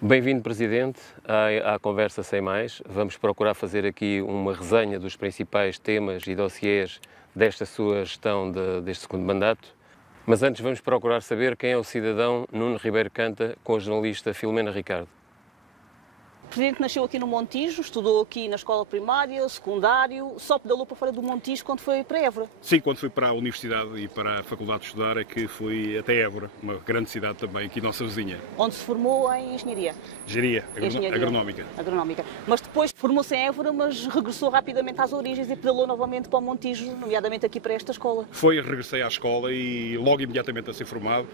Bem-vindo, Presidente, à Conversa Sem Mais. Vamos procurar fazer aqui uma resenha dos principais temas e dossiês desta sua gestão deste segundo mandato. Mas antes vamos procurar saber quem é o cidadão Nuno Ribeiro Canta com a jornalista Filomena Ricardo. O Presidente nasceu aqui no Montijo, estudou aqui na escola primária, secundário, só pedalou para fora do Montijo quando foi para Évora. Sim, quando fui para a universidade e para a faculdade de estudar é que fui até Évora, uma grande cidade também, aqui nossa vizinha. Onde se formou em Engenharia? Engenharia agronómica. Mas depois formou-se em Évora, mas regressou rapidamente às origens e pedalou novamente para o Montijo, nomeadamente aqui para esta escola. Regressei à escola e logo imediatamente a ser formado.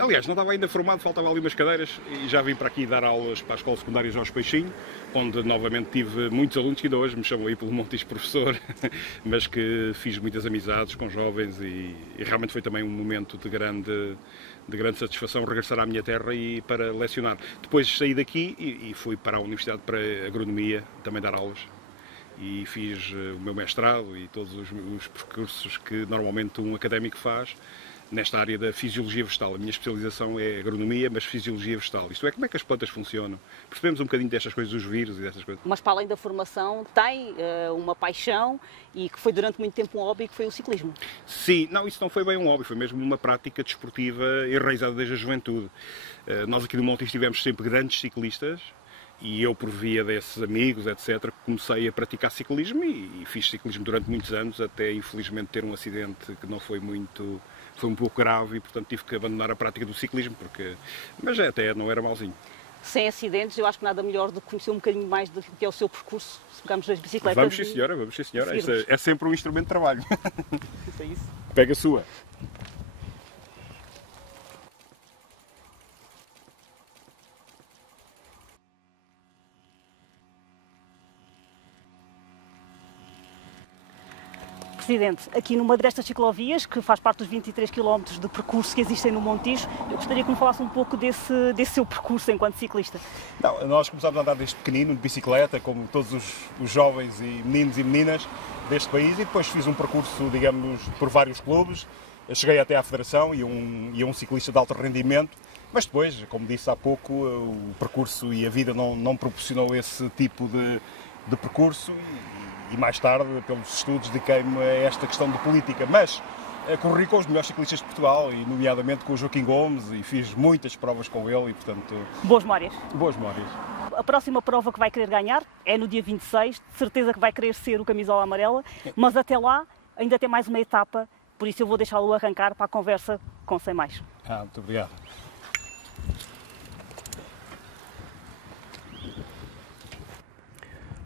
Aliás, não estava ainda formado, faltavam ali umas cadeiras e já vim para aqui dar aulas para a Escola Secundária Jorge Peixinho, onde novamente tive muitos alunos que ainda hoje me chamam aí pelo Montijo professor, mas que fiz muitas amizades com jovens e realmente foi também um momento de grande satisfação regressar à minha terra e para lecionar. Depois saí daqui e fui para a Universidade para Agronomia, também dar aulas. E fiz o meu mestrado e todos os percursos que normalmente um académico faz nesta área da fisiologia vegetal. A minha especialização é agronomia, mas fisiologia vegetal. Isto é, como é que as plantas funcionam. Percebemos um bocadinho destas coisas, dos vírus e destas coisas. Mas para além da formação, tem uma paixão e que foi durante muito tempo um hobby, que foi o ciclismo. Sim, não, isso não foi bem um hobby, foi mesmo uma prática desportiva enraizada desde a juventude. Nós aqui no Montijo tivemos sempre grandes ciclistas, e eu, por via desses amigos, etc., comecei a praticar ciclismo e fiz ciclismo durante muitos anos, até infelizmente ter um acidente que não foi muito... Foi um pouco grave e, portanto, tive que abandonar a prática do ciclismo, mas até não era mauzinho. Sem acidentes, eu acho que nada melhor do que conhecer um bocadinho mais do que é o seu percurso, se pegarmos as bicicletas. Vamos sim, senhora, vamos sim, senhora. É sempre um instrumento de trabalho. Isso é isso. Pega a sua. Presidente, aqui numa destas ciclovias, que faz parte dos 23 km de percurso que existem no Montijo, eu gostaria que me falasse um pouco desse seu percurso enquanto ciclista. Não, nós começámos a andar desde pequenino, de bicicleta, como todos os jovens e meninos e meninas deste país, e depois fiz um percurso, digamos, por vários clubes. Cheguei até à Federação e um ciclista de alto rendimento, mas depois, como disse há pouco, o percurso e a vida não proporcionou esse tipo de percurso. E mais tarde, pelos estudos, dediquei-me a esta questão de política, mas corri com os melhores ciclistas de Portugal, e nomeadamente com o Joaquim Gomes, e fiz muitas provas com ele, e portanto... Boas memórias. Boas memórias. A próxima prova que vai querer ganhar é no dia 26, de certeza que vai querer ser o camisola amarela, mas até lá ainda tem mais uma etapa, por isso eu vou deixá-lo arrancar para a conversa com Sem Mais. Muito obrigado.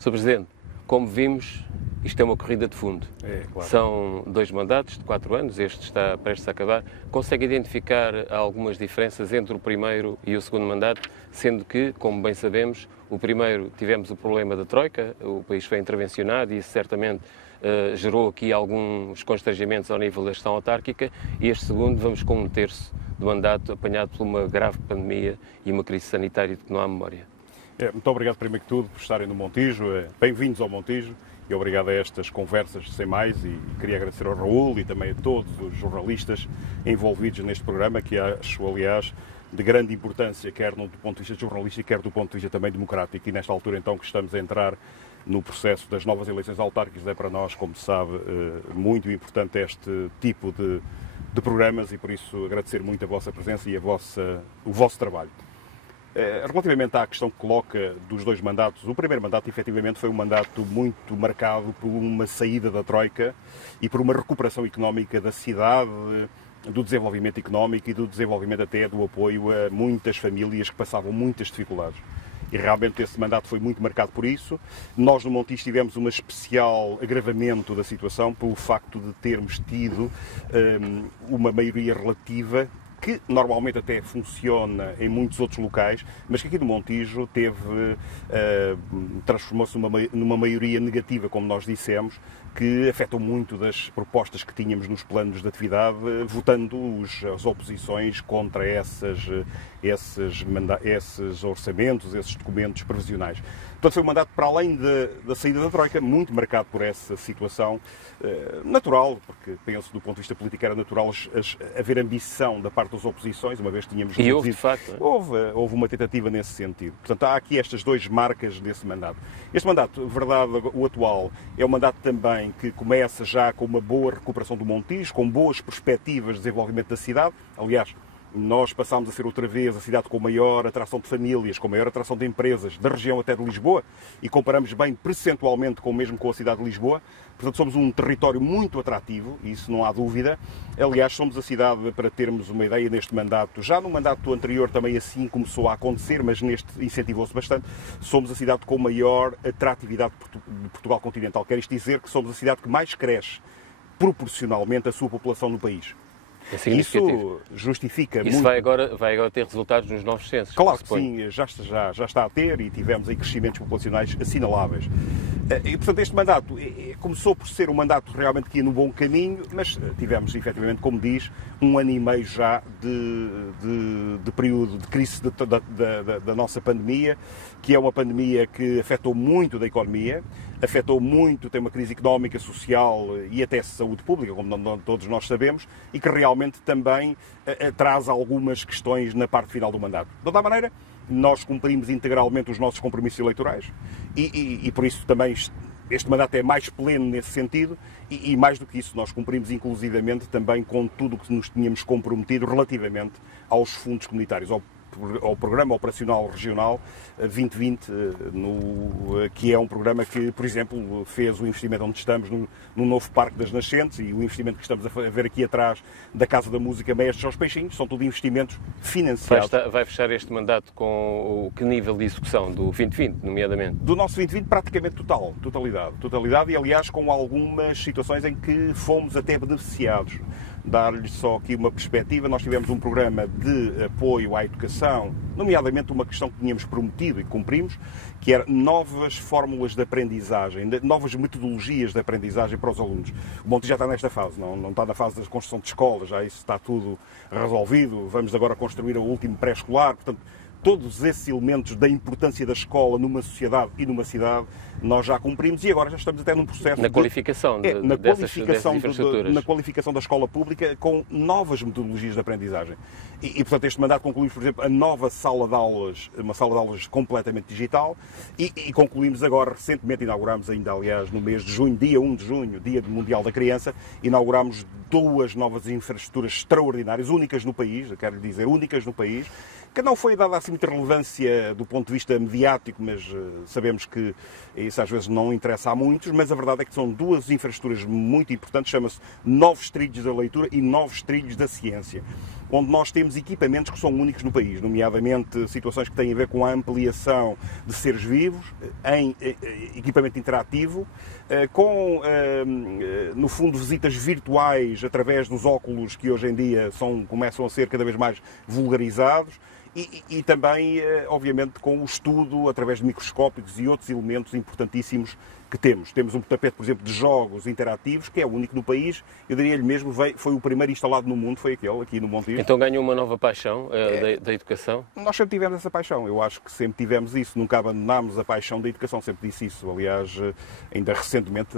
Sr. Presidente, como vimos, isto é uma corrida de fundo. Claro. São 2 mandatos de 4 anos, este está prestes a acabar. Consegue identificar algumas diferenças entre o primeiro e o segundo mandato, sendo que, como bem sabemos, o primeiro tivemos o problema da Troika, o país foi intervencionado e isso certamente gerou aqui alguns constrangimentos ao nível da gestão autárquica, e este segundo vamos com 1/3 do mandato apanhado por uma grave pandemia e uma crise sanitária de que não há memória. Muito obrigado, primeiro que tudo, por estarem no Montijo. Bem-vindos ao Montijo e obrigado a estas conversas Sem Mais, e queria agradecer ao Raul e também a todos os jornalistas envolvidos neste programa, que acho, aliás, de grande importância, quer do ponto de vista jornalístico, quer do ponto de vista também democrático. E nesta altura, então, que estamos a entrar no processo das novas eleições autárquicas, é para nós, como se sabe, muito importante este tipo de programas, e por isso agradecer muito a vossa presença e o vosso trabalho. Relativamente à questão que coloca dos 2 mandatos, o primeiro mandato efetivamente foi um mandato muito marcado por uma saída da Troika e por uma recuperação económica da cidade, do desenvolvimento económico e do desenvolvimento até do apoio a muitas famílias que passavam muitas dificuldades. E realmente esse mandato foi muito marcado por isso. Nós no Montijo tivemos um especial agravamento da situação pelo facto de termos tido uma maioria relativa que normalmente até funciona em muitos outros locais, mas que aqui no Montijo transformou-se numa maioria negativa, como nós dissemos, que afetam muito das propostas que tínhamos nos planos de atividade, votando as oposições contra esses orçamentos, esses documentos previsionais. Portanto, foi um mandato para além da saída da Troika, muito marcado por essa situação natural, porque penso, do ponto de vista político, era natural haver ambição da parte das oposições, uma vez tínhamos... E houve, de facto. Houve uma tentativa nesse sentido. Portanto, há aqui estas duas marcas desse mandato. Este mandato, verdade, o atual, é um mandato também que começa já com uma boa recuperação do Montijo, com boas perspectivas de desenvolvimento da cidade. Aliás, nós passámos a ser outra vez a cidade com maior atração de famílias, com maior atração de empresas, da região até de Lisboa, e comparamos bem percentualmente mesmo com a cidade de Lisboa. Portanto, somos um território muito atrativo, isso não há dúvida. Aliás, somos a cidade, para termos uma ideia, neste mandato, já no mandato anterior também assim começou a acontecer, mas neste incentivou-se bastante, somos a cidade com maior atratividade de Portugal continental. Quer isto dizer que somos a cidade que mais cresce proporcionalmente a sua população no país. Isso justifica muito. Isso vai agora ter resultados nos novos censos? Claro que sim, já está a ter, e tivemos aí crescimentos populacionais assinaláveis. E, portanto, este mandato começou por ser um mandato realmente que ia no bom caminho, mas tivemos, efetivamente, como diz, 1 ano e meio já de período de crise da nossa pandemia, que é uma pandemia que afetou muito da economia, afetou muito, tem uma crise económica, social e até saúde pública, como todos nós sabemos, e que realmente também traz algumas questões na parte final do mandato. De toda a maneira, nós cumprimos integralmente os nossos compromissos eleitorais e por isso também este mandato é mais pleno nesse sentido e mais do que isso, nós cumprimos inclusivamente também com tudo o que nos tínhamos comprometido relativamente aos fundos comunitários, ao Programa Operacional Regional 2020, que é um programa que, por exemplo, fez o investimento onde estamos no novo Parque das Nascentes e o investimento que estamos a ver aqui atrás da Casa da Música Mestres aos Peixinhos, são tudo investimentos financiados. Vai fechar este mandato com que nível de execução do 2020, nomeadamente? Do nosso 2020 praticamente totalidade e aliás com algumas situações em que fomos até beneficiados. Dar-lhe só aqui uma perspectiva, nós tivemos um programa de apoio à educação, nomeadamente uma questão que tínhamos prometido e cumprimos, que era novas fórmulas de aprendizagem, novas metodologias de aprendizagem para os alunos. O Montijo já está nesta fase, não está na fase da construção de escolas, já isso está tudo resolvido, vamos agora construir o último pré-escolar, portanto, todos esses elementos da importância da escola numa sociedade e numa cidade, nós já cumprimos e agora já estamos até num processo na qualificação dessas infraestruturas. Na qualificação da escola pública com novas metodologias de aprendizagem. E portanto, este mandato concluímos, por exemplo, a nova sala de aulas, uma sala de aulas completamente digital e concluímos agora, recentemente, inauguramos ainda, aliás, no mês de junho, dia 1 de junho, Dia Mundial da Criança, inauguramos 2 novas infraestruturas extraordinárias, únicas no país, quero dizer, únicas no país, que não foi dada assim muita relevância do ponto de vista mediático, mas sabemos que isso às vezes não interessa a muitos, mas a verdade é que são 2 infraestruturas muito importantes, chama-se Novos Trilhos da Leitura e Novos Trilhos da Ciência, onde nós temos equipamentos que são únicos no país, nomeadamente situações que têm a ver com a ampliação de seres vivos, em equipamento interativo, com, no fundo, visitas virtuais através dos óculos que hoje em dia começam a ser cada vez mais vulgarizados, e também, obviamente, com o estudo através de microscópicos e outros elementos importantíssimos que temos. Temos um tapete, por exemplo, de jogos interativos, que é o único no país. Eu diria-lhe mesmo, foi o primeiro instalado no mundo, foi aquele, aqui no Montijo. Então ganhou uma nova paixão da educação? Nós sempre tivemos essa paixão. Eu acho que sempre tivemos isso. Nunca abandonámos a paixão da educação, sempre disse isso. Aliás, ainda recentemente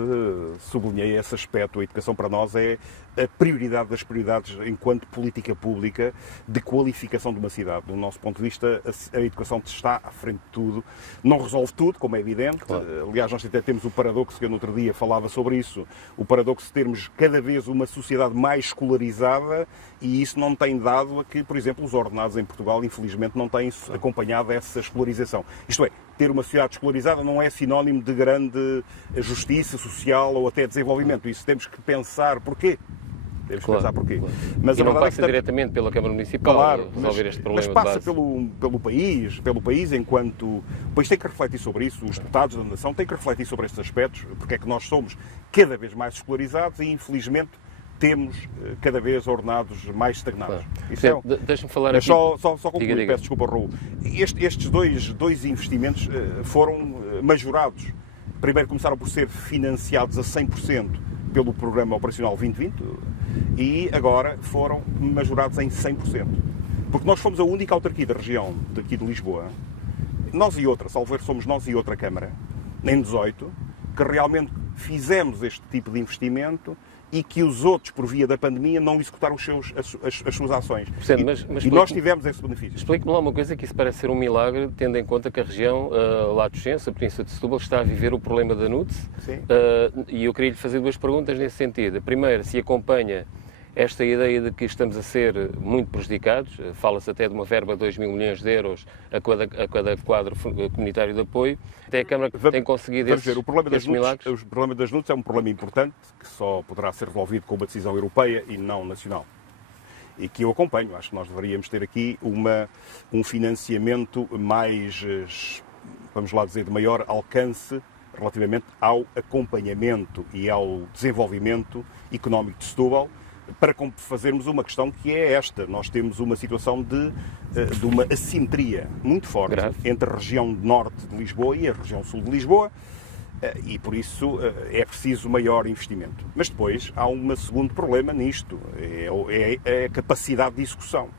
sublinhei esse aspecto. A educação para nós é a prioridade das prioridades enquanto política pública de qualificação de uma cidade. Do nosso ponto de vista, a educação está à frente de tudo. Não resolve tudo, como é evidente. Claro. Aliás, nós até temos o paradoxo, que eu no outro dia falava sobre isso, o paradoxo de termos cada vez uma sociedade mais escolarizada e isso não tem dado a que, por exemplo, os ordenados em Portugal, infelizmente, não têm acompanhado essa escolarização. Isto é, ter uma sociedade escolarizada não é sinónimo de grande justiça social ou até desenvolvimento. Isso temos que pensar porquê. Temos que pensar porquê. Claro. Mas a não passa diretamente pela Câmara Municipal resolver este problema. Mas passa pelo país, enquanto o país tem que refletir sobre isso, os deputados da nação têm que refletir sobre estes aspectos, porque é que nós somos cada vez mais escolarizados e, infelizmente, temos cada vez ordenados mais estagnados. Claro. Deixa-me falar aqui. Só concluir, peço desculpa, Raul. Estes dois investimentos foram majorados. Primeiro começaram por ser financiados a 100% pelo Programa Operacional 2020 e agora foram majorados em 100%. Porque nós fomos a única autarquia da região daqui de Lisboa nós e outra, salvo erro, somos nós e outra Câmara, em 18, que realmente fizemos este tipo de investimento e que os outros, por via da pandemia, não executaram as suas ações. Mas e nós tivemos esse benefício. Explique-me lá uma coisa que isso parece ser um milagre, tendo em conta que a região Latochense, a Península de Setúbal, está a viver o problema da NUTS. E eu queria lhe fazer duas perguntas nesse sentido. A primeira, se acompanha esta ideia de que estamos a ser muito prejudicados, fala-se até de uma verba de 2 mil milhões de euros a cada quadro comunitário de apoio, até a Câmara tem conseguido esses milagres? O problema das NUTS é um problema importante que só poderá ser resolvido com uma decisão europeia e não nacional. E que eu acompanho. Acho que nós deveríamos ter aqui um financiamento mais, vamos lá dizer, de maior alcance relativamente ao acompanhamento e ao desenvolvimento económico de Setúbal, para fazermos uma questão que é esta. Nós temos uma situação de uma assimetria muito forte entre a região norte de Lisboa e a região sul de Lisboa, e por isso é preciso maior investimento. Mas depois há um segundo problema nisto, é a capacidade de execução.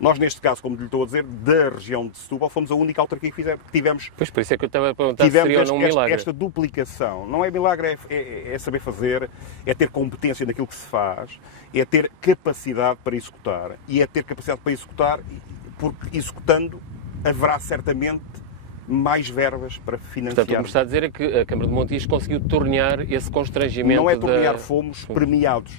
Nós, neste caso, como lhe estou a dizer, da região de Setúbal, fomos a única autarquia que tivemos. Pois, por isso é que eu estava a perguntar se seria ou não um milagre. Esta duplicação. Não é milagre, é saber fazer, é ter competência naquilo que se faz, é ter capacidade para executar. E é ter capacidade para executar, porque executando haverá certamente mais verbas para financiar. Portanto, o que me está a dizer é que a Câmara de Montijo conseguiu tornear esse constrangimento. Não é tornear, fomos premiados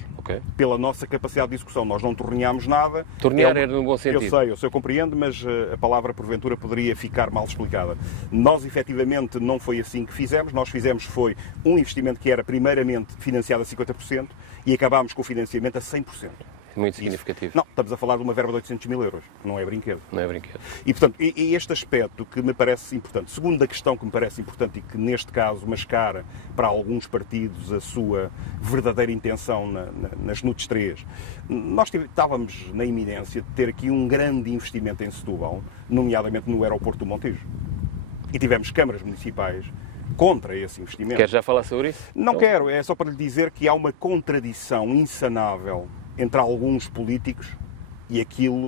pela nossa capacidade de execução. Nós não torneámos nada. Tornear era no bom sentido. Eu sei, eu compreendo, mas a palavra porventura poderia ficar mal explicada. Nós, efetivamente, não foi assim que fizemos. Nós fizemos foi um investimento que era primeiramente financiado a 50% e acabámos com o financiamento a 100%. Muito significativo. Não, estamos a falar de uma verba de 800 mil euros. Não é brinquedo. Não é brinquedo. E, portanto, este aspecto que me parece importante. Segunda questão que me parece importante e que, neste caso, mascara para alguns partidos a sua verdadeira intenção nas NUTS 3. Nós estávamos na iminência de ter aqui um grande investimento em Setúbal, nomeadamente no aeroporto do Montijo. E tivemos câmaras municipais contra esse investimento. Quer já falar sobre isso? Não quero. É só para lhe dizer que há uma contradição insanável entre alguns políticos e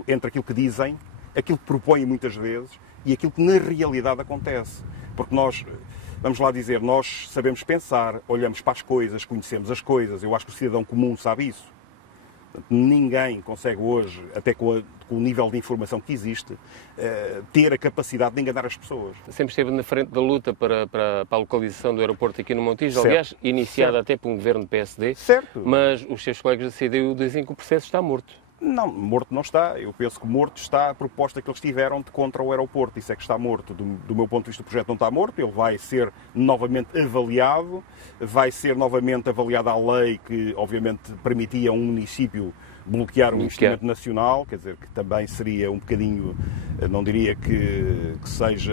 entre aquilo que dizem, aquilo que propõem muitas vezes e aquilo que na realidade acontece. Porque nós, vamos lá dizer, nós sabemos pensar, olhamos para as coisas, conhecemos as coisas. Eu acho que o cidadão comum sabe isso. Ninguém consegue hoje, até com o nível de informação que existe, ter a capacidade de enganar as pessoas. Sempre esteve na frente da luta para a localização do aeroporto aqui no Montijo, certo, aliás, iniciada até por um governo de PSD, certo, mas os seus colegas da CDU dizem que o processo está morto. Não, morto não está. Eu penso que morto está a proposta que eles tiveram de contra o aeroporto. Isso é que está morto. Do meu ponto de vista, o projeto não está morto. Ele vai ser novamente avaliado. Vai ser novamente avaliada a lei que, obviamente, permitia a um município bloquear um investimento nacional, quer dizer, que também seria um bocadinho, não diria que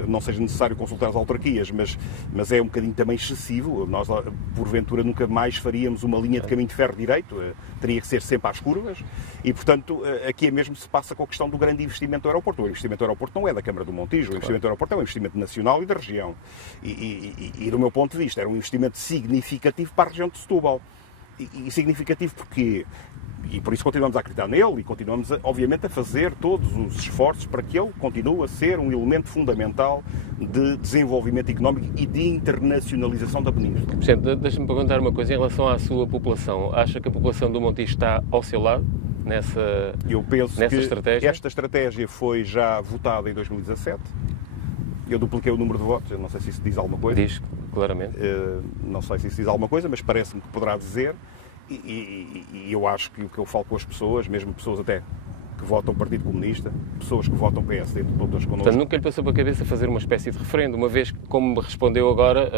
não seja necessário consultar as autarquias, mas é um bocadinho também excessivo. Nós, porventura, nunca mais faríamos uma linha de caminho de ferro direito, teria que ser sempre às curvas, e, portanto, aqui é mesmo se passa com a questão do grande investimento do aeroporto. O investimento do aeroporto não é da Câmara do Montijo, o investimento do aeroporto é um investimento nacional e da região. E do meu ponto de vista, era um investimento significativo para a região de Setúbal. E significativo porque, e por isso continuamos a acreditar nele e continuamos, obviamente, a fazer todos os esforços para que ele continue a ser um elemento fundamental de desenvolvimento económico e de internacionalização da Península. Presidente, deixe-me perguntar uma coisa em relação à sua população. Acha que a população do Montijo está ao seu lado nessa Eu penso que estratégia? Esta estratégia foi já votada em 2017. Eu dupliquei o número de votos, eu não sei se isso diz alguma coisa. Diz, claramente. Não sei se isso diz alguma coisa, mas parece-me que poderá dizer. E eu acho que o que eu falo com as pessoas, mesmo pessoas até que votam Partido Comunista, pessoas que votam PSD, todas connosco. Portanto, nunca lhe passou pela cabeça fazer uma espécie de referendo, uma vez que, como me respondeu agora,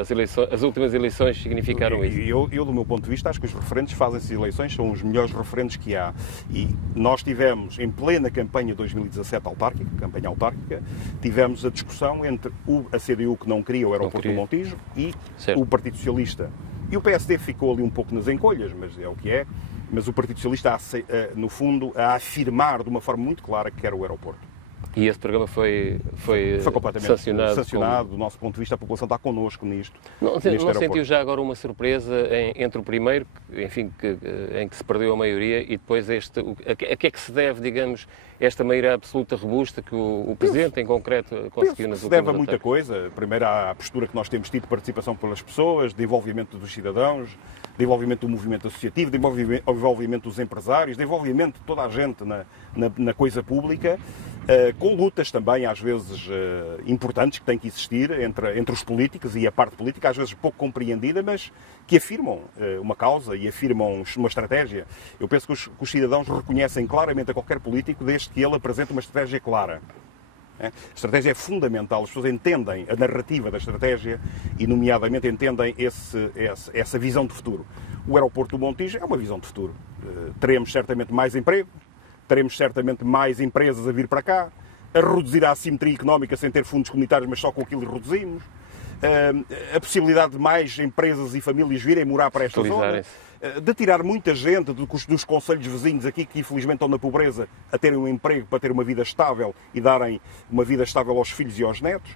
as últimas eleições significaram isso? Eu, do meu ponto de vista, acho que os referendos que fazem essas eleições são os melhores referendos que há. E nós tivemos, em plena campanha 2017 autárquica, campanha autárquica, tivemos a discussão entre a CDU, que não queria o aeroporto do Montijo, e o Partido Socialista. E o PSD ficou ali um pouco nas encolhas, mas é o que é. Mas o Partido Socialista, no fundo, a afirmar de uma forma muito clara que quer o aeroporto. E esse programa foi completamente sancionado. Do nosso ponto de vista, a população está connosco nisto. Não sentiu já agora uma surpresa entre o primeiro, enfim, em que se perdeu a maioria, e depois a que é que se deve, digamos, esta maioria absoluta robusta que o Presidente, em concreto, conseguiu nas últimas? Se deve a muita coisa. Primeiro, à postura que nós temos tido de participação pelas pessoas, de envolvimento dos cidadãos, de envolvimento do movimento associativo, de envolvimento dos empresários, de envolvimento de toda a gente na coisa pública, com lutas também, às vezes, importantes que têm que existir entre os políticos e a parte política, às vezes pouco compreendida, mas que afirmam uma causa e afirmam uma estratégia. Eu penso que os cidadãos reconhecem claramente a qualquer político desde que ele apresente uma estratégia clara. A estratégia é fundamental, as pessoas entendem a narrativa da estratégia e, nomeadamente, entendem essa visão de futuro. O aeroporto do Montijo é uma visão de futuro. Teremos certamente mais emprego, teremos certamente mais empresas a vir para cá, a reduzir a assimetria económica sem ter fundos comunitários, mas só com aquilo reduzimos, a possibilidade de mais empresas e famílias virem morar para esta zona, de tirar muita gente dos concelhos vizinhos aqui que infelizmente estão na pobreza a terem um emprego para ter uma vida estável e darem uma vida estável aos filhos e aos netos.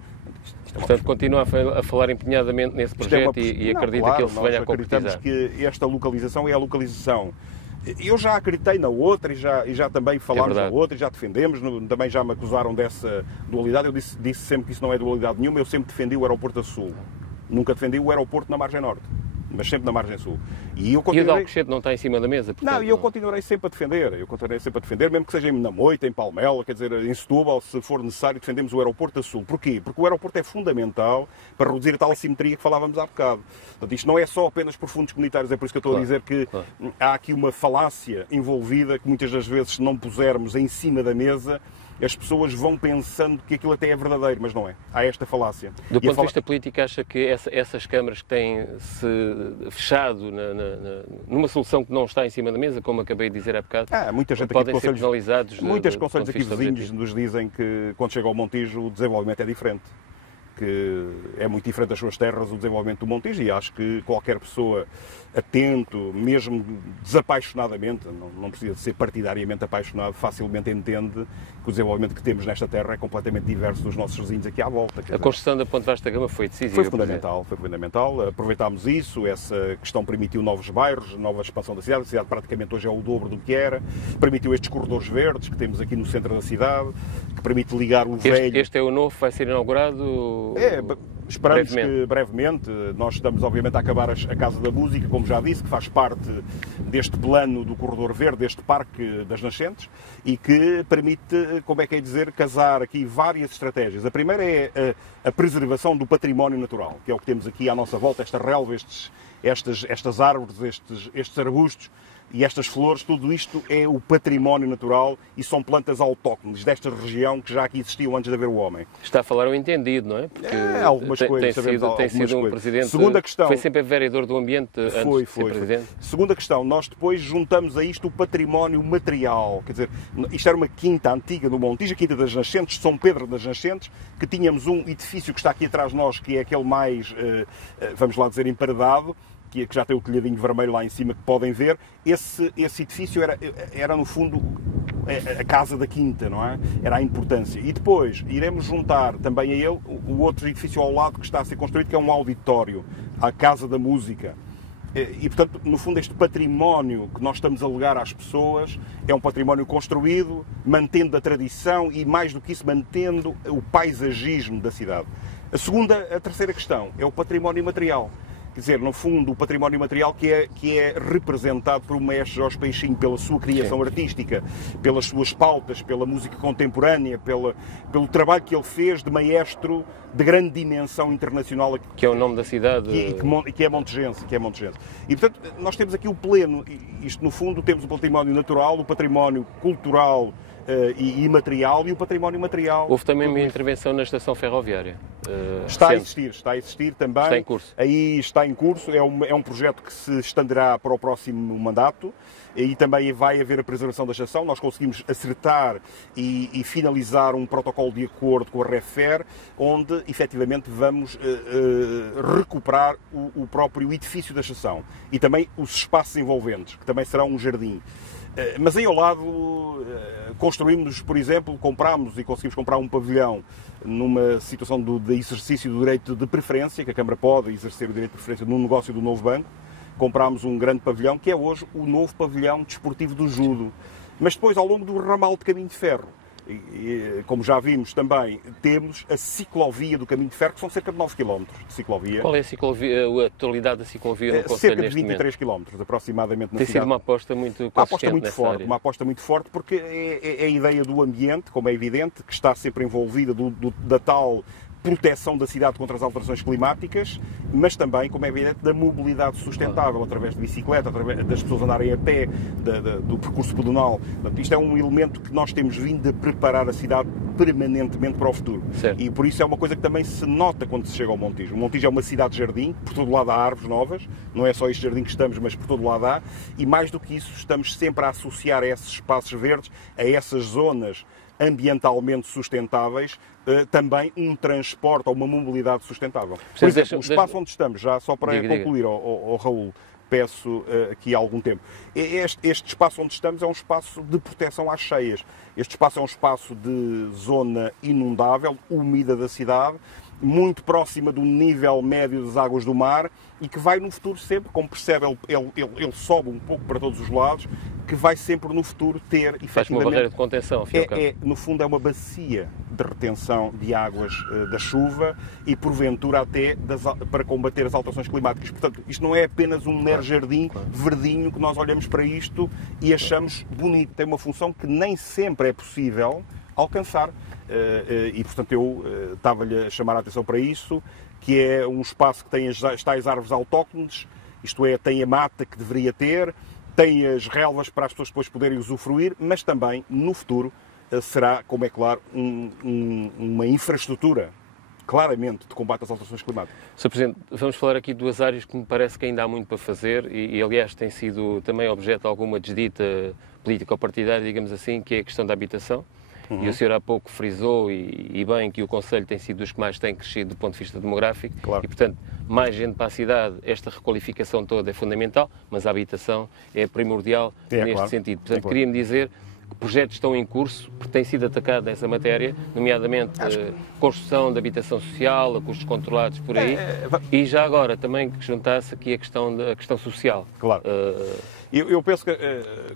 Portanto, continua a falar empenhadamente nesse projeto e acredita que ele se venha a concretizar. Nós acreditamos que esta localização é a localização. Eu já acreditei na outra e já também falámos na outra e já defendemos, também já me acusaram dessa dualidade. Eu disse sempre que isso não é dualidade nenhuma, eu sempre defendi o aeroporto a sul. Nunca defendi o aeroporto na margem norte, mas sempre na margem sul. E o de Alcochete não está em cima da mesa? Portanto, não, e eu continuarei sempre a defender. mesmo que seja na Moita, em Palmela, quer dizer, em Setúbal, se for necessário, defendemos o aeroporto a sul. Porquê? Porque o aeroporto é fundamental para reduzir a tal assimetria que falávamos há bocado. Portanto, isto não é só apenas por fundos comunitários, é por isso que eu estou a dizer que há aqui uma falácia envolvida que muitas das vezes, se não pusermos em cima da mesa, as pessoas vão pensando que aquilo até é verdadeiro, mas não é. Há esta falácia. Do ponto de vista político, acha que essas câmaras que têm-se fechado numa solução que não está em cima da mesa, como acabei de dizer há bocado, muita gente podem ser penalizados? Muitos concelhos aqui vizinhos nos dizem que, quando chega ao Montijo, o desenvolvimento é diferente. Que é muito diferente das suas terras o desenvolvimento do Montijo, e acho que qualquer pessoa atento, mesmo desapaixonadamente, não precisa de ser partidariamente apaixonado, facilmente entende que o desenvolvimento que temos nesta terra é completamente diverso dos nossos vizinhos aqui à volta. A construção da Ponte Vasta Gama foi decisiva. Foi fundamental. Aproveitámos isso, essa questão permitiu novos bairros, nova expansão da cidade. A cidade praticamente hoje é o dobro do que era. Permitiu estes corredores verdes que temos aqui no centro da cidade, que permite ligar o velho... Este é o novo, vai ser inaugurado... Esperamos que brevemente. Nós estamos, obviamente, a acabar a Casa da Música, como já disse, que faz parte deste plano do Corredor Verde, deste Parque das Nascentes, e que permite, como é que é dizer, casar aqui várias estratégias. A primeira é a preservação do património natural, que é o que temos aqui à nossa volta, esta relva, estas árvores, estes arbustos e estas flores, tudo isto é o património natural e são plantas autóctones desta região que já aqui existiam antes de haver o homem. Está a falar o entendido, não é? Porque algumas coisas, tem sido um presidente... Segunda questão... Foi sempre vereador do ambiente antes de ser presidente? Segunda questão, nós depois juntamos a isto o património material. Quer dizer, isto era uma quinta antiga no Montijo, a Quinta das Nascentes, São Pedro das Nascentes, que tínhamos um edifício que está aqui atrás de nós, que é aquele mais, vamos lá dizer, emparedado, que já tem o telhadinho vermelho lá em cima que podem ver. Esse edifício era no fundo a casa da quinta, não é? Era a importância. E depois iremos juntar também a ele o outro edifício ao lado que está a ser construído, que é um auditório, a Casa da Música. E, portanto, no fundo, este património que nós estamos a legar às pessoas é um património construído, mantendo a tradição e, mais do que isso, mantendo o paisagismo da cidade. A terceira questão é o património material. Quer dizer, no fundo, o património material que é representado por o maestro Jorge Peixinho, pela sua criação artística, pelas suas pautas, pela música contemporânea, pelo trabalho que ele fez de maestro de grande dimensão internacional. Que é o nome da cidade. Que é Montigense. E, portanto, nós temos aqui o pleno. Isto, no fundo, temos o património natural, o património cultural e imaterial e o património material. Houve também uma intervenção na estação ferroviária. Está a existir também. Está em curso. Aí está em curso. É um projeto que se estenderá para o próximo mandato. E também vai haver a preservação da estação. Nós conseguimos acertar e finalizar um protocolo de acordo com a REFER, onde efetivamente vamos recuperar o próprio edifício da estação e também os espaços envolventes, que também será um jardim. Mas aí ao lado construímos, por exemplo, comprámos e conseguimos comprar um pavilhão numa situação de exercício do direito de preferência, que a Câmara pode exercer o direito de preferência no negócio do novo banco. Comprámos um grande pavilhão, que é hoje o novo pavilhão desportivo do judo. Mas depois, ao longo do ramal de caminho de ferro, como já vimos também, temos a ciclovia do caminho de ferro, que são cerca de 9 km de ciclovia. Qual é a totalidade da ciclovia no Conselho cerca de neste 23 momento? km, aproximadamente, na Tem cidade. sido uma aposta muito consistente Uma aposta muito forte, porque é a ideia do ambiente, como é evidente, que está sempre envolvida da tal proteção da cidade contra as alterações climáticas, mas também, como é evidente, da mobilidade sustentável, através de bicicleta, através das pessoas andarem a pé, do percurso pedonal. Portanto, isto é um elemento que nós temos vindo a preparar a cidade permanentemente para o futuro. Certo. E por isso é uma coisa que também se nota quando se chega ao Montijo. O Montijo é uma cidade-jardim, por todo lado há árvores novas, não é só este jardim que estamos, mas por todo lado há, e mais do que isso, estamos sempre a associar a esses espaços verdes, a essas zonas ambientalmente sustentáveis, também um transporte ou uma mobilidade sustentável. Por exemplo, o espaço onde estamos, já só para concluir, ao Raul, peço aqui há algum tempo, este espaço onde estamos é um espaço de proteção às cheias. Este espaço é um espaço de zona inundável, úmida da cidade, muito próxima do nível médio das águas do mar e que vai no futuro sempre, como percebe, ele sobe um pouco para todos os lados, que vai sempre no futuro ter, efetivamente... Faz uma barreira de contenção, no fundo é uma bacia de retenção de águas da chuva e, porventura, até para combater as alterações climáticas. Portanto, isto não é apenas um mero jardim verdinho que nós olhamos para isto e achamos bonito. Tem uma função que nem sempre é possível alcançar. E, portanto, eu estava-lhe a chamar a atenção para isso, que é um espaço que tem as tais árvores autóctones, isto é, tem a mata que deveria ter, tem as relvas para as pessoas depois poderem usufruir, mas também, no futuro, será, como é claro, uma infraestrutura, claramente, de combate às alterações climáticas. Sr. Presidente, vamos falar aqui de duas áreas que me parece que ainda há muito para fazer e aliás, tem sido também objeto de alguma desdita política ou partidária, digamos assim, que é a questão da habitação. E o senhor há pouco frisou, e bem, que o Conselho tem sido dos que mais têm crescido do ponto de vista demográfico. Claro. E, portanto, mais gente para a cidade, esta requalificação toda é fundamental, mas a habitação é primordial neste sentido. Portanto, queria-me dizer que projetos estão em curso, porque tem sido atacado nessa matéria, nomeadamente construção de habitação social, a custos controlados por aí, e já agora também que juntasse aqui a questão social. Claro. Eu penso que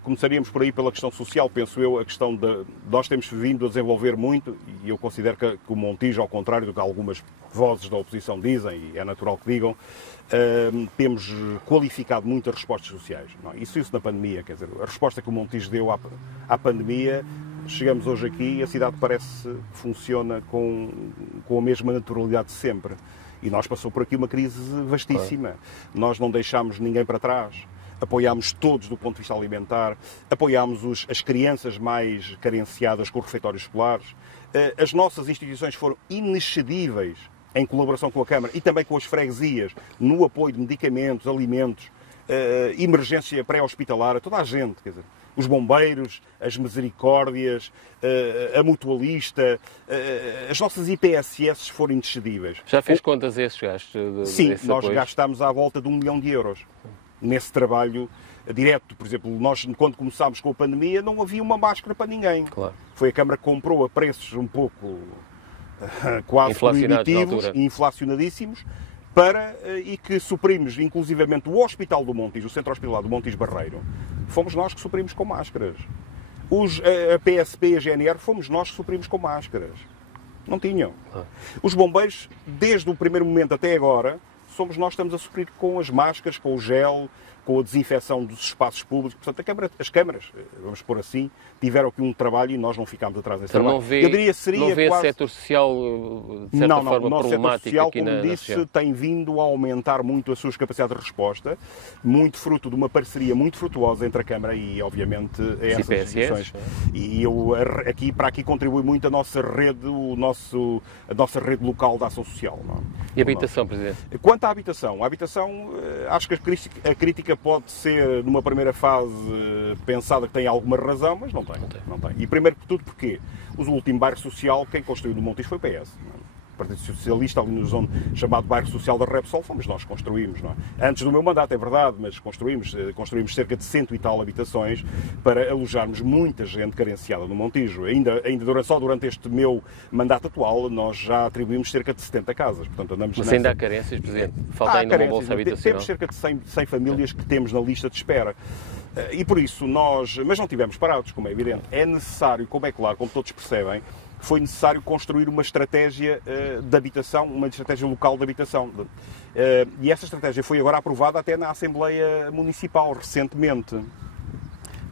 começaríamos por aí pela questão social, penso eu, a questão de... Nós temos vindo a desenvolver muito, e eu considero que o Montijo, ao contrário do que algumas vozes da oposição dizem, e é natural que digam, temos qualificado muito as respostas sociais. Não é? Isso na pandemia, quer dizer, a resposta que o Montijo deu à pandemia, chegamos hoje aqui e a cidade parece que funciona com a mesma naturalidade de sempre. E nós passamos por aqui uma crise vastíssima. Claro. Nós não deixámos ninguém para trás. Apoiámos todos do ponto de vista alimentar, apoiámos as crianças mais carenciadas com refeitórios escolares. As nossas instituições foram inexcedíveis em colaboração com a Câmara e também com as freguesias no apoio de medicamentos, alimentos, emergência pré-hospitalar, a toda a gente, quer dizer, os bombeiros, as misericórdias, a mutualista, as nossas IPSS foram inexcedíveis. Já fez contas a esses gastos? Sim, nós gastámos à volta de 1 milhão de euros. Nesse trabalho direto. Por exemplo, nós, quando começámos com a pandemia, não havia uma máscara para ninguém. Claro. Foi a Câmara que comprou a preços um pouco quase proibitivos e inflacionadíssimos, e que suprimos, inclusivamente, o Hospital do Montijo, o Centro Hospitalar do Montijo Barreiro, fomos nós que suprimos com máscaras. A PSP e a GNR fomos nós que suprimos com máscaras. Não tinham. Os bombeiros, desde o primeiro momento até agora, somos nós que estamos a suprir com as máscaras, com o gel, com a desinfecção dos espaços públicos. Portanto, as câmaras, vamos pôr assim, tiveram aqui um trabalho e nós não ficámos atrás desse trabalho. Eu diria seria não vê quase... setor social, de certa forma, problemático social, aqui como disse, tem vindo a aumentar muito as suas capacidades de resposta, muito fruto de uma parceria muito frutuosa entre a Câmara e, obviamente, essas instituições. E eu para aqui contribui muito a nossa rede, a nossa rede local da ação social. Não? E a habitação, Presidente? Quanto à habitação, acho que a crítica pode ser, numa primeira fase, pensada que tem alguma razão, mas não tem. E primeiro que tudo, porque o último bairro social, quem construiu no Montijo foi o PS. Partido Socialista, ali na zona chamado Bairro Social da Repsol, fomos nós que construímos, não é? Antes do meu mandato, é verdade, mas construímos cerca de 100 e tal habitações para alojarmos muita gente carenciada no Montijo. Só durante este meu mandato atual, nós já atribuímos cerca de 70 casas. Portanto, andamos mas ainda há carências, Presidente? Falta ainda uma bolsa habitacional? Temos cerca de 100 famílias que temos na lista de espera. E por isso mas não tivemos parados, como é evidente. É necessário, como é claro, como todos percebem, foi necessário construir uma estratégia de habitação, uma estratégia local de habitação. E essa estratégia foi agora aprovada até na Assembleia Municipal, recentemente.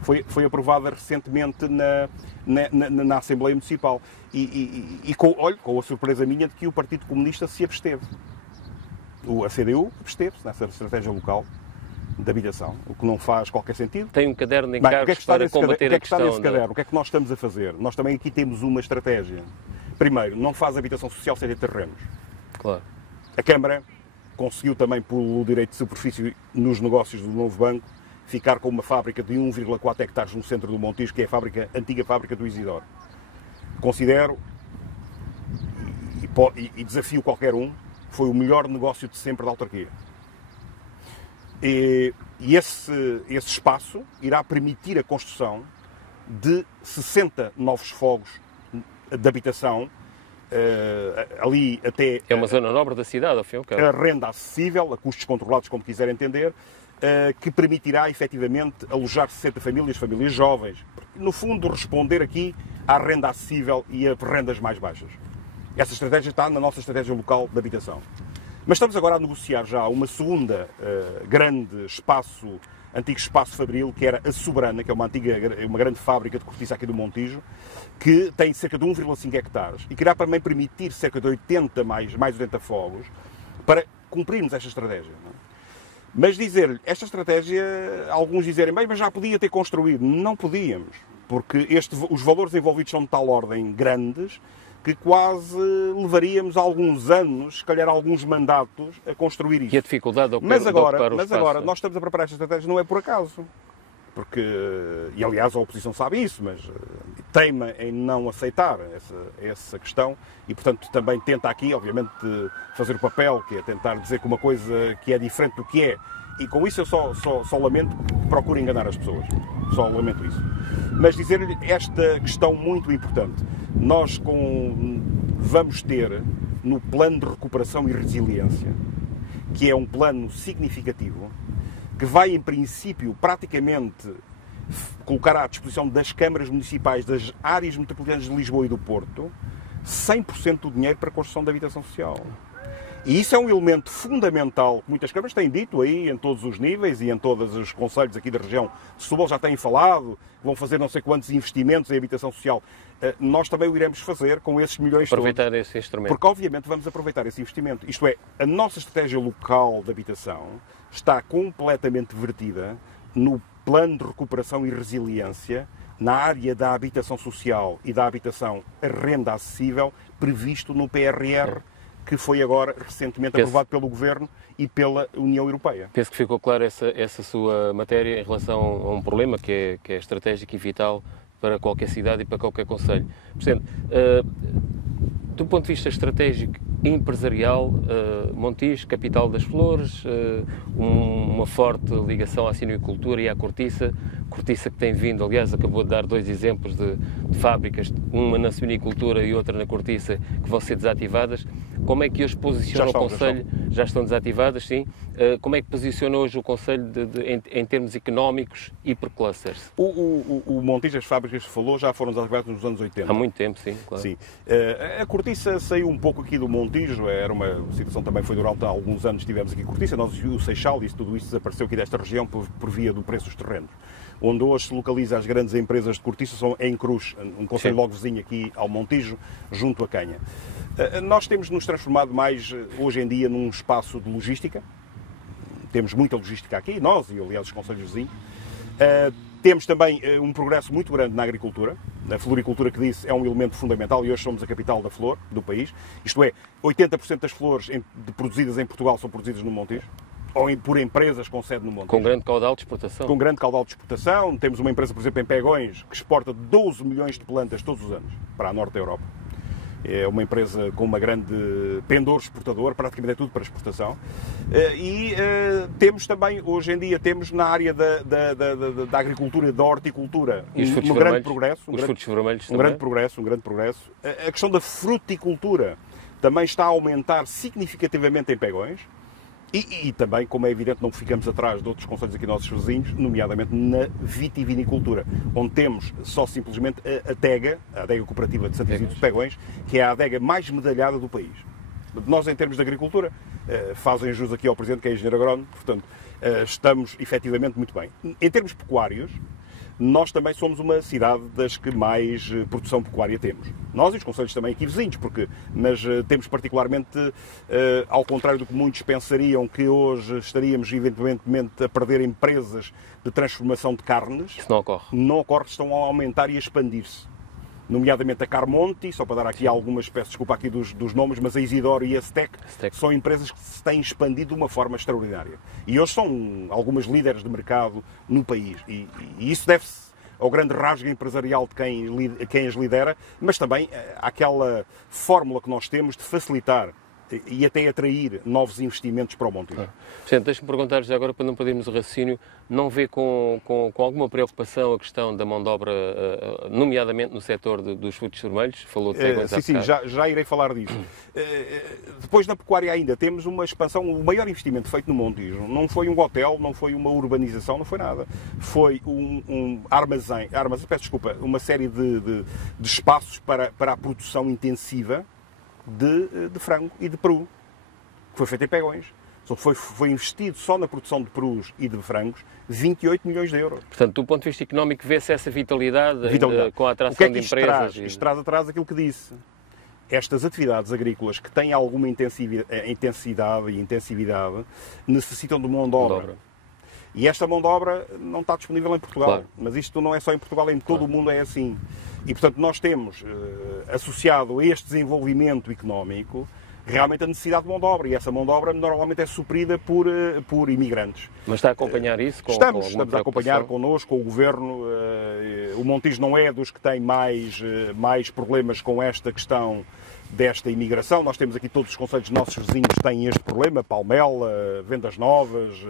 Foi aprovada recentemente na Assembleia Municipal. E com a surpresa minha de que o Partido Comunista se absteve. A CDU absteve-se nessa estratégia local de habitação, o que não faz qualquer sentido. Tem um caderno de encargos para combater a questão. O que é que nós estamos a fazer? Nós também aqui temos uma estratégia. Primeiro, não faz habitação social sem ter terrenos. Claro. A Câmara conseguiu também, pelo direito de superfície nos negócios do novo banco, ficar com uma fábrica de 1,4 hectares no centro do Montijo, que é a antiga fábrica do Isidoro. Considero, e desafio qualquer um, foi o melhor negócio de sempre da autarquia. E esse espaço irá permitir a construção de 60 novos fogos de habitação, ali até... É uma zona nobre da cidade, ao fim e ao cabo. A renda acessível, a custos controlados, como quiser entender, que permitirá, efetivamente, alojar 60 famílias jovens. No fundo, responder aqui à renda acessível e a rendas mais baixas. Essa estratégia está na nossa estratégia local de habitação. Mas estamos agora a negociar já uma segunda grande antigo espaço fabril, que era a Soberana, que é uma grande fábrica de cortiça aqui do Montijo, que tem cerca de 1,5 hectares e que irá também permitir cerca de 80 mais 80 fogos para cumprirmos esta estratégia. Não é? Mas dizer-lhe, esta estratégia, alguns dizerem, bem, mas já podia ter construído. Não podíamos, porque os valores envolvidos são de tal ordem grandes que quase levaríamos alguns anos, se calhar alguns mandatos, a construir isto. E a dificuldade de ocupar Mas agora, espaço. nós estamos a preparar esta estratégia, não é por acaso. E aliás a oposição sabe isso, mas teima em não aceitar essa questão e, portanto, também tenta aqui, obviamente, fazer o papel, que é tentar dizer que uma coisa que é diferente do que é. E com isso eu só lamento que procure enganar as pessoas. Só lamento isso. Mas dizer-lhe esta questão muito importante. Nós vamos ter no plano de recuperação e resiliência, que é um plano significativo, que vai, em princípio, praticamente colocar à disposição das câmaras municipais das áreas metropolitanas de Lisboa e do Porto 100% do dinheiro para a construção da habitação social. E isso é um elemento fundamental que muitas câmaras têm dito aí em todos os níveis e em todos os concelhos aqui da região de Setúbal já têm falado, vão fazer não sei quantos investimentos em habitação social. Nós também o iremos fazer com esses milhões aproveitar todos, esse instrumento. porque obviamente vamos aproveitar esse investimento. Isto é, a nossa estratégia local de habitação está completamente vertida no plano de recuperação e resiliência na área da habitação social e da habitação a renda acessível previsto no PRR, que foi agora recentemente aprovado pelo Governo e pela União Europeia. Penso que ficou clara essa sua matéria em relação a um problema que é estratégico e vital para qualquer cidade e para qualquer concelho. Presidente, do ponto de vista estratégico e empresarial, Montijo, capital das flores, uma forte ligação à sinocultura e à cortiça que tem vindo, aliás, acabou de dar dois exemplos de fábricas, uma na sinocultura e outra na cortiça, que vão ser desativadas. Como é que hoje posiciona o Conselho? Já estão desativadas, sim. Como é que posiciona hoje o Conselho em termos económicos e por clusters? O Montijo, as fábricas que falou, já foram desativadas nos anos 80. Há muito tempo, sim, claro. Sim. A cortiça saiu um pouco aqui do Montijo, era uma situação também, foi durante alguns anos tivemos aqui cortiça, nós o Seixal e tudo isso desapareceu aqui desta região por via do preço dos terrenos. Onde hoje se localiza as grandes empresas de cortiça são em Cruz, um concelho logo vizinho aqui ao Montijo, junto a Canha. Nós temos nos transformado mais, hoje em dia, num espaço de logística. Temos muita logística aqui, nós e, aliás, os concelhos vizinhos. Temos também um progresso muito grande na agricultura. A floricultura, que disse, é um elemento fundamental e hoje somos a capital da flor do país. Isto é, 80% das flores produzidas em Portugal são produzidas no Montijo, ou por empresas com sede no Montijo. Com grande caudal de exportação. Com grande caudal de exportação. Temos uma empresa, por exemplo, em Pegões, que exporta 12 milhões de plantas todos os anos para a norte da Europa. É uma empresa com uma grande pendor exportador, praticamente é tudo para exportação. Temos também, hoje em dia, temos na área da agricultura e da horticultura um grande progresso. Os frutos vermelhos também. Um grande progresso. A questão da fruticultura também está a aumentar significativamente em Pegões. E também, como é evidente, não ficamos atrás de outros concelhos aqui nossos vizinhos, nomeadamente na vitivinicultura, onde temos só simplesmente a adega Cooperativa de Santo Isidro de Pegões, que é a adega mais medalhada do país. Nós, em termos de agricultura, fazem jus aqui ao Presidente, que é engenheiro agrónomo, portanto, estamos efetivamente muito bem. Em termos pecuários, nós também somos uma cidade das que mais produção pecuária temos. Nós e os concelhos também aqui vizinhos, mas temos particularmente, ao contrário do que muitos pensariam, que hoje estaríamos eventualmente a perder empresas de transformação de carnes. Isso não ocorre. Não ocorre, estão a aumentar e a expandir-se. Nomeadamente a Carmonti, só para dar aqui algumas, peço desculpa aqui dos nomes, mas a Isidoro e a Stec são empresas que se têm expandido de uma forma extraordinária. E hoje são algumas líderes de mercado no país. E isso deve-se ao grande rasgo empresarial de quem as lidera, mas também àquela fórmula que nós temos de facilitar e até atrair novos investimentos para o Montijo. Presidente, deixe-me perguntar já agora, para não perdermos o raciocínio, não vê com alguma preocupação a questão da mão de obra, nomeadamente no setor dos frutos vermelhos? Falou de Sim, já irei falar disso. Depois, na pecuária ainda, temos uma expansão, o maior investimento feito no Montijo. Não foi um hotel, não foi uma urbanização, não foi nada. Foi um armazém, peço desculpa, uma série de espaços para a produção intensiva de frango e de peru, que foi feito em Pegões. Foi investido só na produção de perus e de frangos 28 milhões de euros. Portanto, do ponto de vista económico, vê-se essa vitalidade. Com a atração de empresas? Isto traz atrás aquilo que disse. Estas atividades agrícolas que têm alguma intensidade e intensividade necessitam de mão de obra. E esta mão de obra não está disponível em Portugal. Claro. Mas isto não é só em Portugal, em todo o mundo é assim. E, portanto, nós temos associado a este desenvolvimento económico realmente a necessidade de mão de obra. E essa mão de obra normalmente é suprida por imigrantes. Mas está a acompanhar isso? Estamos a acompanhar connosco, com o Governo. O Montijo não é dos que tem mais problemas com esta questão desta imigração. Nós temos aqui todos os concelhos nossos vizinhos que têm este problema, Palmela, Vendas Novas,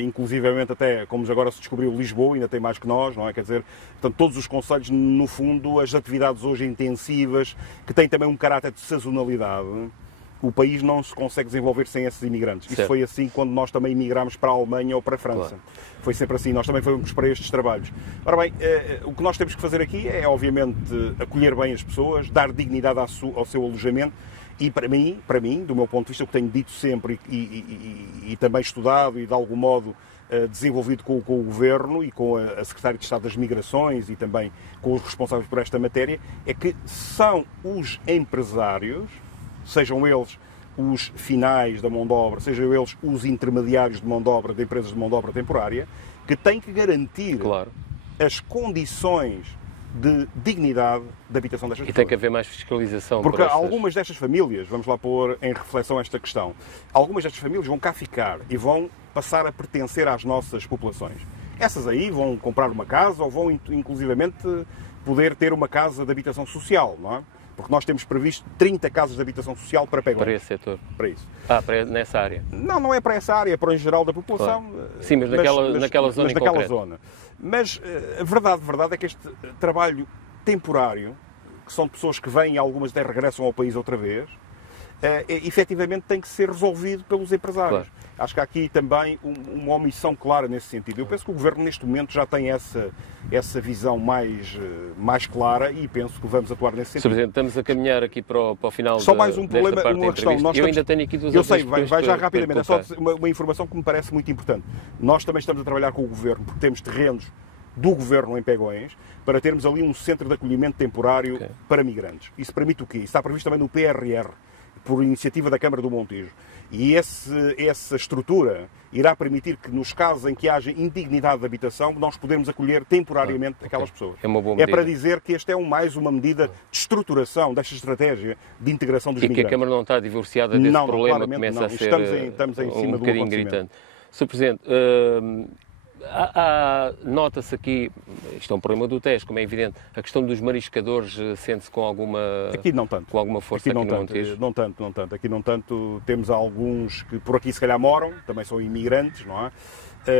inclusivamente até, como agora se descobriu, Lisboa, ainda tem mais que nós, não é? Quer dizer, portanto, todos os concelhos, no fundo, as atividades hoje intensivas, que têm também um caráter de sazonalidade, o país não se consegue desenvolver sem esses imigrantes. Isso foi assim quando nós também imigramos para a Alemanha ou para a França. Claro. Foi sempre assim, nós também fomos para estes trabalhos. Ora bem, o que nós temos que fazer aqui é, obviamente, acolher bem as pessoas, dar dignidade ao seu alojamento. E para mim, do meu ponto de vista, o que tenho dito sempre e também estudado e de algum modo desenvolvido com o Governo e com a Secretária de Estado das Migrações e também com os responsáveis por esta matéria, é que são os empresários, sejam eles os finais da mão de obra, sejam eles os intermediários de mão de obra, de empresas de mão de obra temporária, que têm que garantir as condições de dignidade de habitação destas pessoas. E tem que haver mais fiscalização. Porque algumas destas famílias, vamos lá pôr em reflexão esta questão, algumas destas famílias vão cá ficar e vão passar a pertencer às nossas populações. Essas aí vão comprar uma casa ou vão inclusivamente poder ter uma casa de habitação social, não é? Porque nós temos previsto 30 casas de habitação social para Pegões. Para esse setor? Para isso. Nessa área? Não é para essa área, é para o geral da população. Claro. Sim, mas naquela zona em concreto. Mas a verdade é que este trabalho temporário, que são pessoas que vêm e algumas até regressam ao país outra vez, efetivamente tem que ser resolvido pelos empresários. Claro. Acho que há aqui também uma omissão clara nesse sentido. Eu penso que o Governo neste momento já tem essa visão mais clara e penso que vamos atuar nesse sentido. Sr. Presidente, estamos a caminhar aqui para o final só mais um problema, uma questão. Eu ainda tenho aqui duas Eu sei, vai já rapidamente. É só uma informação que me parece muito importante. Nós também estamos a trabalhar com o Governo, porque temos terrenos do Governo em Pegões, para termos ali um centro de acolhimento temporário para migrantes. Isso permite o quê? Isso está previsto também no PRR, por iniciativa da Câmara do Montijo. E essa estrutura irá permitir que, nos casos em que haja indignidade de habitação, nós podemos acolher temporariamente aquelas pessoas. É uma boa medida. É para dizer que esta é mais uma medida de estruturação desta estratégia de integração dos migrantes. E que a Câmara não está divorciada desse problema que começa a ser estamos em cima um bocadinho gritante. Sr. Presidente, Nota-se aqui, isto é um problema do teste, como é evidente, a questão dos mariscadores sente-se com alguma, aqui não tanto. Com alguma força aqui no Montijo? Não tanto. Aqui não tanto. Temos alguns que por aqui se calhar moram, também são imigrantes, não é?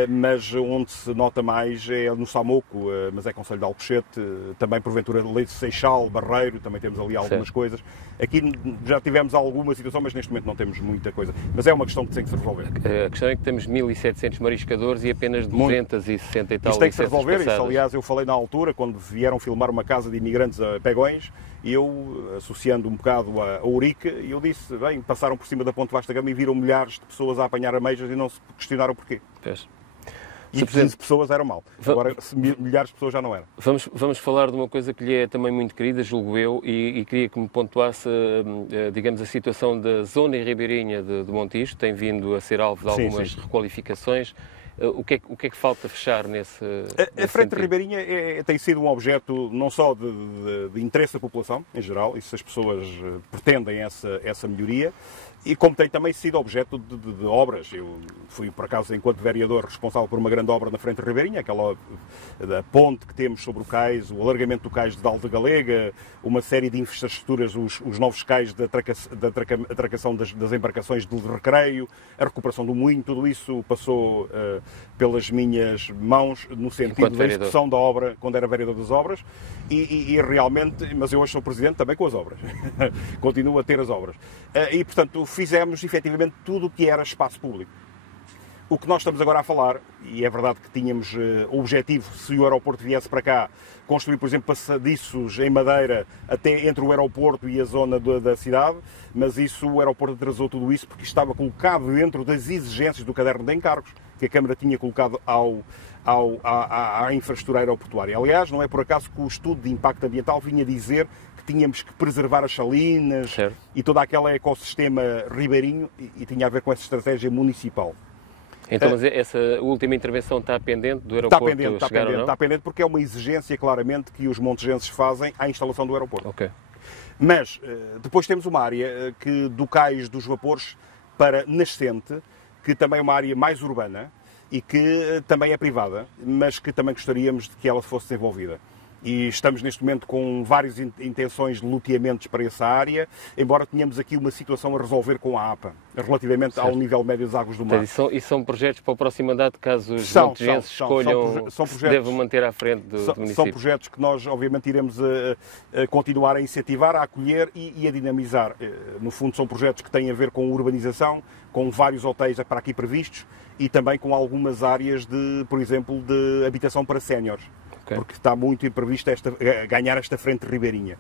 Mas onde se nota mais é no Samoco, mas é Concelho de Alcochete, também porventura Leite Seixal, Barreiro, também temos ali algumas coisas. Aqui já tivemos alguma situação, mas neste momento não temos muita coisa. Mas é uma questão que tem que se resolver. A questão é que temos 1.700 mariscadores e apenas 260 e tal. Isto tem que se resolver, isso aliás eu falei na altura, quando vieram filmar uma casa de imigrantes a Pegões, e eu, associando um bocado a Ourique, eu disse, bem, passaram por cima da Ponte Vasta Gama e viram milhares de pessoas a apanhar ameijas e não se questionaram porquê. E 15 pessoas eram mal. Agora, milhares de pessoas já não eram. Vamos falar de uma coisa que lhe é também muito querida, julgo eu, e queria que me pontuasse, digamos, a situação da zona ribeirinha de Montijo, tem vindo a ser alvo de algumas requalificações. O que é que falta fechar nesse A frente ribeirinha tem sido um objeto não só de interesse da população, em geral, e se as pessoas pretendem essa melhoria, e como tem também sido objeto de obras. Eu fui, por acaso, enquanto vereador, responsável por uma grande obra na frente ribeirinha, aquela da ponte que temos sobre o cais, o alargamento do cais de Alta Galega, uma série de infraestruturas, os novos cais de atracação das embarcações de recreio, a recuperação do moinho, tudo isso passou pelas minhas mãos no sentido da execução da obra, quando era vereador das obras, e realmente, mas eu hoje sou presidente também com as obras, continuo a ter as obras. E, portanto, fizemos efetivamente tudo o que era espaço público. O que nós estamos agora a falar, e é verdade que tínhamos o objetivo, se o aeroporto viesse para cá, construir, por exemplo, passadiços em madeira até entre o aeroporto e a zona da cidade, mas o aeroporto atrasou tudo isso porque estava colocado dentro das exigências do caderno de encargos que a Câmara tinha colocado à infraestrutura aeroportuária. Aliás, não é por acaso que o estudo de impacto ambiental vinha dizer que tínhamos que preservar as salinas e todo aquele ecossistema ribeirinho e tinha a ver com essa estratégia municipal. Então, mas essa última intervenção está pendente do aeroporto chegar ou não? Está pendente porque é uma exigência, claramente, que os montejenses fazem à instalação do aeroporto. Okay. Mas, depois temos uma área do cais dos vapores para Nascente, que também é uma área mais urbana e que também é privada, mas que também gostaríamos de que ela fosse desenvolvida. E estamos neste momento com várias intenções de loteamentos para essa área, embora tenhamos aqui uma situação a resolver com a APA, relativamente ao nível médio das águas do mar. E são projetos para o próximo mandato, caso os montejenses escolham se devem manter à frente do município? São projetos que nós, obviamente, iremos continuar a incentivar, a acolher e a dinamizar. No fundo, são projetos que têm a ver com urbanização, com vários hotéis para aqui previstos e também com algumas áreas, por exemplo, de habitação para séniores. Porque está muito previsto ganhar esta frente ribeirinha.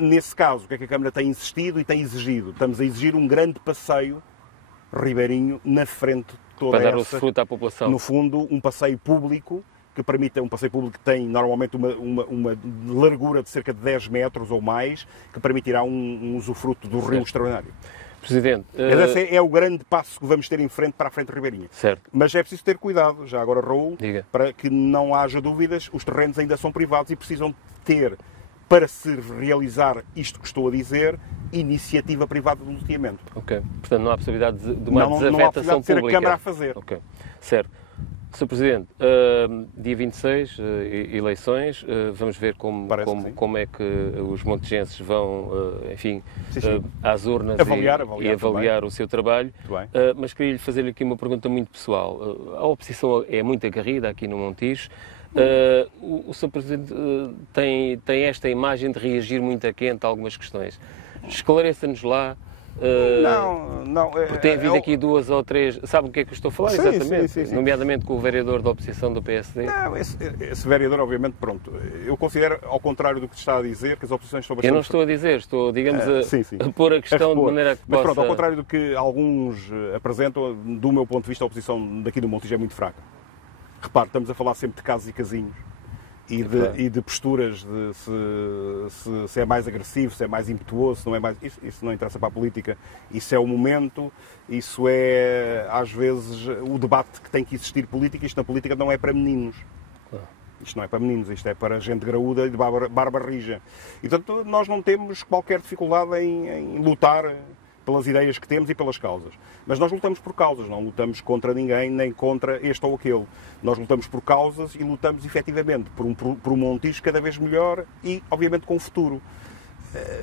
Nesse caso, o que é que a Câmara tem insistido e tem exigido? Estamos a exigir um grande passeio ribeirinho na frente toda para dar o fruto à população. No fundo, um passeio público que permita, um passeio público que tem normalmente uma largura de cerca de 10 metros ou mais, que permitirá um usufruto do rio extraordinário. Presidente, esse é o grande passo que vamos ter em frente para a frente ribeirinha. Certo. Mas é preciso ter cuidado, já agora, Raul, Diga. para que não haja dúvidas, os terrenos ainda são privados e precisam ter, para se realizar isto que estou a dizer, iniciativa privada de loteamento. Ok. Portanto, não há possibilidade de uma desafetação não há possibilidade de ser pública. a Câmara a fazer. Ok. Certo. Sr. Presidente, dia 26, eleições, vamos ver como é que os montejenses vão, enfim, às urnas e avaliar o seu trabalho. Mas queria fazer-lhe aqui uma pergunta muito pessoal. A oposição é muito aguerrida aqui no Montijo. O Sr. Presidente tem esta imagem de reagir muito a quente a algumas questões. Esclareça-nos lá. Não. Porque tem havido aqui 2 ou 3. Sabe o que é que eu estou a falar? Sim, exatamente. Sim. Nomeadamente com o vereador da oposição do PSD. Não, esse vereador, obviamente, pronto. Eu considero, ao contrário do que está a dizer, que as oposições são bastante... Eu não estou a dizer, estou, digamos, a pôr a questão de maneira que possa... Mas pronto, ao contrário do que alguns apresentam, do meu ponto de vista, a oposição daqui do Montijo é muito fraca. Repare, estamos a falar sempre de casos e casinhos. E de posturas, de se é mais agressivo, se é mais impetuoso, se não é mais... Isso não interessa para a política. Isso é o momento, isso é, às vezes, o debate que tem que existir política. Isto na política não é para meninos. Isto não é para meninos, isto é para gente graúda e de barba rija. E, portanto, nós não temos qualquer dificuldade em lutar pelas ideias que temos e pelas causas. Mas nós lutamos por causas, não lutamos contra ninguém, nem contra este ou aquele. Nós lutamos por causas e lutamos efetivamente por um Montijo cada vez melhor e, obviamente, com o futuro.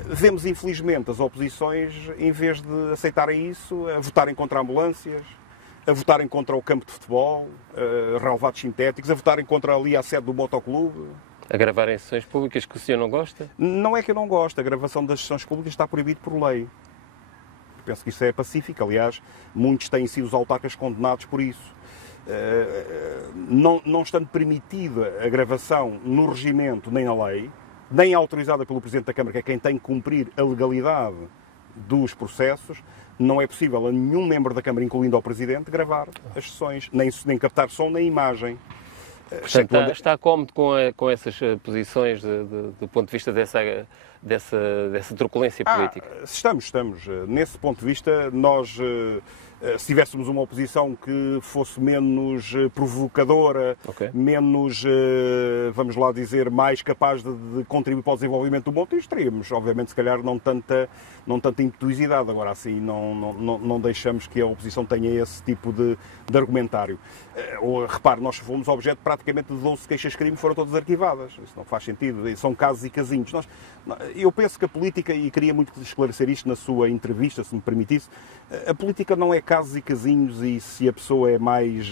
Vemos, infelizmente, as oposições, em vez de aceitarem isso, a votarem contra ambulâncias, a votarem contra o campo de futebol, relevados sintéticos, a votarem contra ali a sede do motoclube. A gravar em sessões públicas que o senhor não gosta? Não é que eu não gosto, a gravação das sessões públicas está proibido por lei. Penso que isso é pacífico, aliás, muitos têm sido os autarcas condenados por isso. Não estando permitida a gravação no regimento nem na lei, nem autorizada pelo Presidente da Câmara, que é quem tem que cumprir a legalidade dos processos, não é possível a nenhum membro da Câmara, incluindo ao Presidente, gravar as sessões, nem captar som, nem imagem. Portanto, está cómodo com essas posições do ponto de vista dessa truculência política? Estamos. Nesse ponto de vista, nós, se tivéssemos uma oposição que fosse menos provocadora, menos, vamos lá dizer, mais capaz de contribuir para o desenvolvimento do Montijo, teríamos, obviamente, se calhar, não tanta impetuosidade. Agora, assim, não deixamos que a oposição tenha esse tipo de argumentário. Repare, nós fomos objeto praticamente de 12 queixas-crime, foram todas arquivadas. Isso não faz sentido. São casos e casinhos. Eu penso que a política, e queria muito esclarecer isto na sua entrevista, se me permitisse, a política não é casos e casinhos e se a pessoa é mais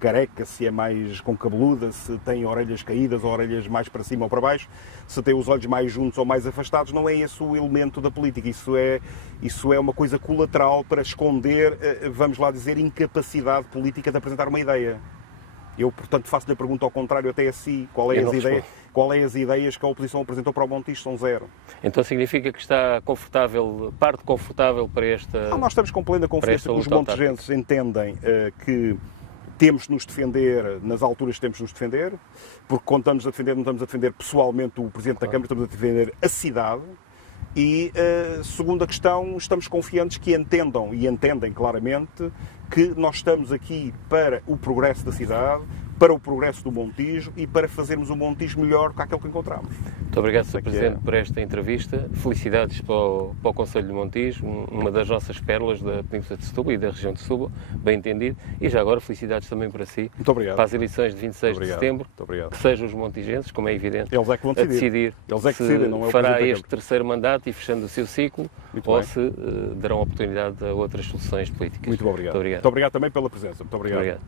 careca, se é mais com cabeluda, se tem orelhas caídas ou orelhas mais para cima ou para baixo, se tem os olhos mais juntos ou mais afastados. Não é esse o elemento da política. Isso é uma coisa colateral para esconder, vamos lá dizer, incapacidade política de apresentar uma ideia. Eu, portanto, faço-lhe a pergunta ao contrário até a si. Qual é as ideias que a oposição apresentou para o Montijo? São zero. Então significa que está confortável, parte confortável para esta... Nós estamos com plena confiança que os montijenses entendem que temos de nos defender nas alturas que temos de nos defender, porque quando estamos a defender, não estamos a defender pessoalmente o Presidente da Câmara, estamos a defender a cidade. E, segunda questão, estamos confiantes que entendam, e entendem claramente, que nós estamos aqui para o progresso da cidade, para o progresso do Montijo e para fazermos o Montijo melhor que aquele que encontramos. Muito obrigado, Sr. Presidente, por esta entrevista. Felicidades para o Conselho de Montijo, uma das nossas pérolas da Península de Setúbal e da região de Setúbal, bem entendido. E já agora, felicidades também para si. Muito obrigado. Para as eleições de 26 de setembro. Muito obrigado. Que sejam os montijenses, como é evidente, eles é que vão decidir. Eles é que decidem, não é o fará este terceiro mandato e fechando o seu ciclo, ou se darão oportunidade a outras soluções políticas. Muito obrigado. Muito obrigado também pela presença. Muito obrigado.